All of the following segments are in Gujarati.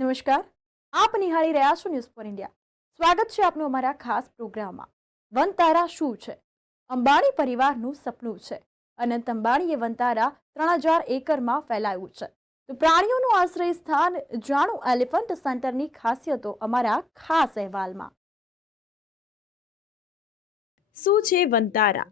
નમસ્કાર, આપ નિહાળી રહ્યા છો ન્યૂઝ ફોર ઇન્ડિયા. સ્વાગત છે આપનું અમારા ખાસ પ્રોગ્રામમાં. વનતારા શું છે? અંબાણી પરિવારનું સપનું છે. અનંત અંબાણીએ વનતારા 3000 એકરમાં ફેલાયું છે. તો પ્રાણીઓનું આશ્રય સ્થાન જાણો એલિફન્ટ સેન્ટરની ખાસિયતો અમારા ખાસ અહેવાલમાં. શું છે વનતારા?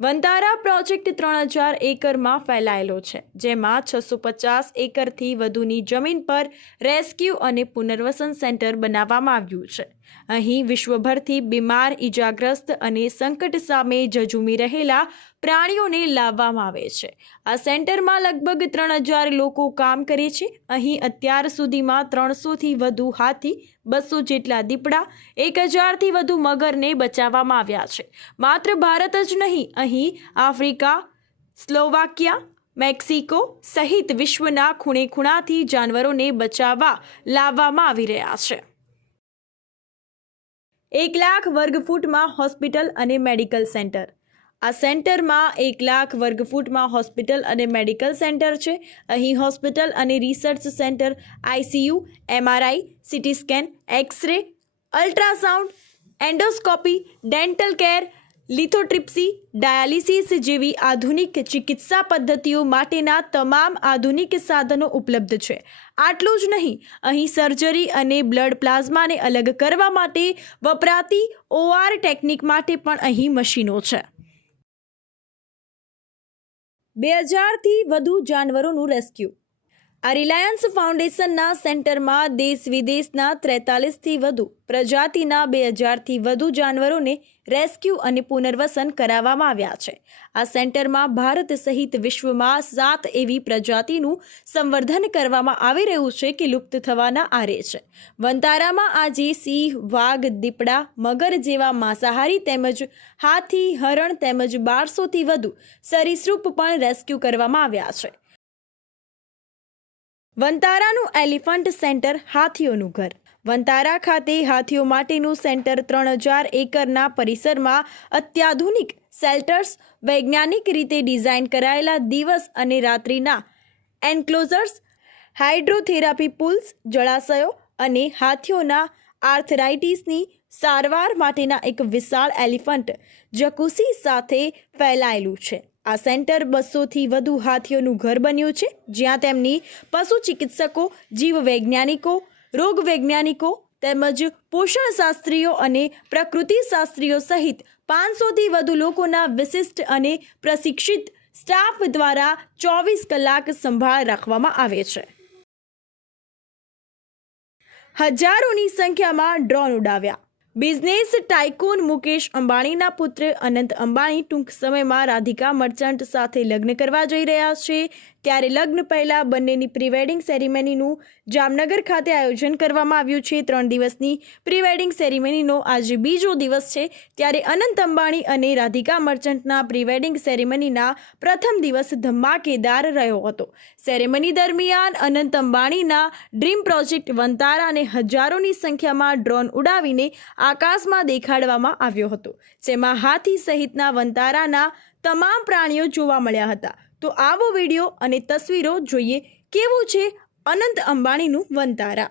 વનતારા પ્રોજેક્ટ 3000 એકરમાં ફેલાયેલો છે, જેમાં 650 એકરથી વધુની જમીન પર રેસ્ક્યુ અને પુનર્વસન સેન્ટર બનાવવામાં આવ્યું છે. અહીં વિશ્વભરથી બીમાર, ઇજાગ્રસ્ત અને સંકટ સામે ઝઝૂમી રહેલા પ્રાણીઓને લાવવામાં આવે છે. આ સેન્ટરમાં લગભગ 3000 લોકો કામ કરે છે. અહીં અત્યાર સુધીમાં 300થી વધુ હાથી, 200 જેટલા દીપડા, 1000થી વધુ મગરને બચાવવામાં આવ્યા છે. માત્ર ભારત જ નહીં, અહીં આફ્રિકા, સ્લોવાકિયા, મેક્સિકો સહિત વિશ્વના ખૂણે ખૂણાથી જાનવરોને બચાવવા લાવવામાં આવી રહ્યા છે. 1 લાખ વર્ગ ફૂટમાં હોસ્પિટલ અને મેડિકલ સેન્ટર. આ સેન્ટરમાં 1 લાખ વર્ગ ફૂટમાં હોસ્પિટલ અને મેડિકલ સેન્ટર છે. અહીં હોસ્પિટલ અને research centre, ICU, MRI, CT scan, x-ray, ultrasound, endoscopy, dental care, lithotripsy, dialysis જેવી આધુનિક ચિકિત્સા પદ્ધતિઓ માટેના તમામ આધુનિક સાધનો ઉપલબ્ધ છે. આટલું જ નહીં, અહીં સર્જરી અને બ્લડ પ્લાઝમાને અલગ કરવા માટે વપરાતી OR ટેકનિક માટે પણ અહીં મશીનો છે. 2000થી વધુ જાનવરોનું રેસ્ક્યુ. આ રિલાયન્સ ફાઉન્ડેશનના સેન્ટરમાં દેશ વિદેશના 43થી વધુ પ્રજાતિના 2000થી વધુ જાનવરોને રેસ્ક્યુ અને પુનર્વસન કરાવવામાં આવ્યા છે. આ સેન્ટરમાં ભારત સહિત વિશ્વમાં 7 એવી પ્રજાતિનું સંવર્ધન કરવામાં આવી રહ્યું છે કે લુપ્ત થવાના આરે છે. વનતારામાં આજે સિંહ, વાઘ, દીપડા, મગર જેવા માંસાહારી તેમજ હાથી, હરણ તેમજ 1200થી વધુ સરીસૃપ પણ રેસ્ક્યુ કરવામાં આવ્યા છે. વનતારાનું એલિફન્ટ સેન્ટર, હાથીઓનું ઘર. વનતારા ખાતે હાથીઓ માટેનું સેન્ટર 3000 એકરના પરિસરમાં અત્યાધુનિક શેલ્ટર્સ, વૈજ્ઞાનિક રીતે ડિઝાઇન કરાયેલા દિવસ અને રાત્રિના એન્ક્લોઝર્સ, હાઇડ્રોથેરાપી પૂલ્સ, જળાશયો અને હાથીઓના આર્થરાઇટિસની સારવાર માટેના એક વિશાળ એલિફન્ટ જકુસી સાથે ફેલાયેલું છે. આ સેન્ટર 200થી વધુ હાથીઓનું ઘર બન્યું છે, જ્યાં તેમની પશુ ચિકિત્સકો, જીવ વૈજ્ઞાનિકો, રોગ વૈજ્ઞાનિકો તેમજ પોષણશાસ્ત્રીઓ અને પ્રકૃતિશાસ્ત્રીઓ સહિત 500થી વધુ લોકોના વિશિષ્ટ અને પ્રશિક્ષિત સ્ટાફ દ્વારા 24 કલાક સંભાળ રાખવામાં આવે છે. હજારોની સંખ્યામાં ડ્રોન ઉડાવ્યા. બિઝનેસ ટાઇકૂન મુકેશ અંબાણીના પુત્ર અનંત અંબાણી ટૂંક સમયમાં રાધિકા મર્ચન્ટ સાથે લગ્ન કરવા જઈ રહ્યા છે. ત્યારે લગ્ન પહેલા બંનેની પ્રી વેડિંગ સેરેમનીનું જામનગર ખાતે આયોજન કરવામાં આવ્યું છે. 3 દિવસની પ્રી વેડિંગ સેરેમનીનો આજે બીજો દિવસ છે. ત્યારે અનંત અંબાણી અને રાધિકા મર્ચન્ટના પ્રી વેડિંગ સેરેમનીના પ્રથમ દિવસ ધમાકેદાર રહ્યો હતો. સેરેમની દરમિયાન અનંત અંબાણીના ડ્રીમ પ્રોજેક્ટ વનતારાને હજારોની સંખ્યામાં ડ્રોન ઉડાવીને આકાશમાં દેખાડવામાં આવ્યો હતો, જેમાં હાથી સહિતના વનતારાના તમામ પ્રાણીઓ જોવા મળ્યા હતા. તો આવો વિડીયો અને તસવીરો જોઈએ કેવું છે અનંત અંબાણીનું વનતારા.